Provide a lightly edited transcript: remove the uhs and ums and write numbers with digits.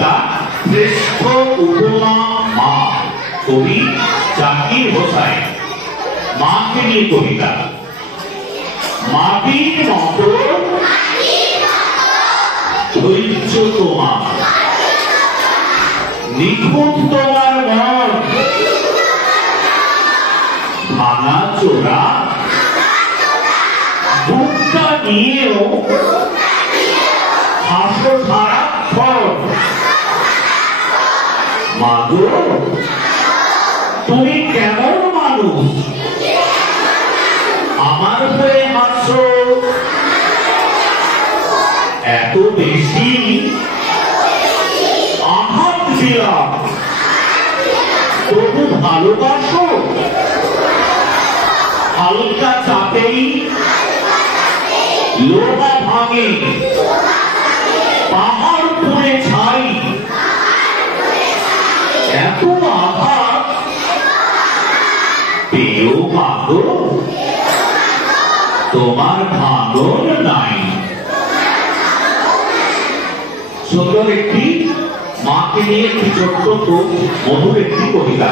কবিতা শ্রেষ্ঠ উপমা মা, কবি জাকির হোসেন। মাকে নিয়ে কবিতা। মাটির মতো ধৈর্য তোমার, নিখুঁত তোমার মন, ভাঙা চোরা বুকটা নিয়েও হাসো সারাক্ষণ। মাগো তুমি কেমন মানুষ, আমার হয়ে হাসো এত বেশি আঘাত দিলাম, তবু ভালোবাসো হালকা চাপেই লোহা ভাঙে, পাহাড় পুড়ে ছাই। এত আঘাত পেও মাগো, তোমার ভাঙন নাই। সুন্দর একটি মাকে নিয়ে একটি ছোট্ট মধুর একটি কবিতা।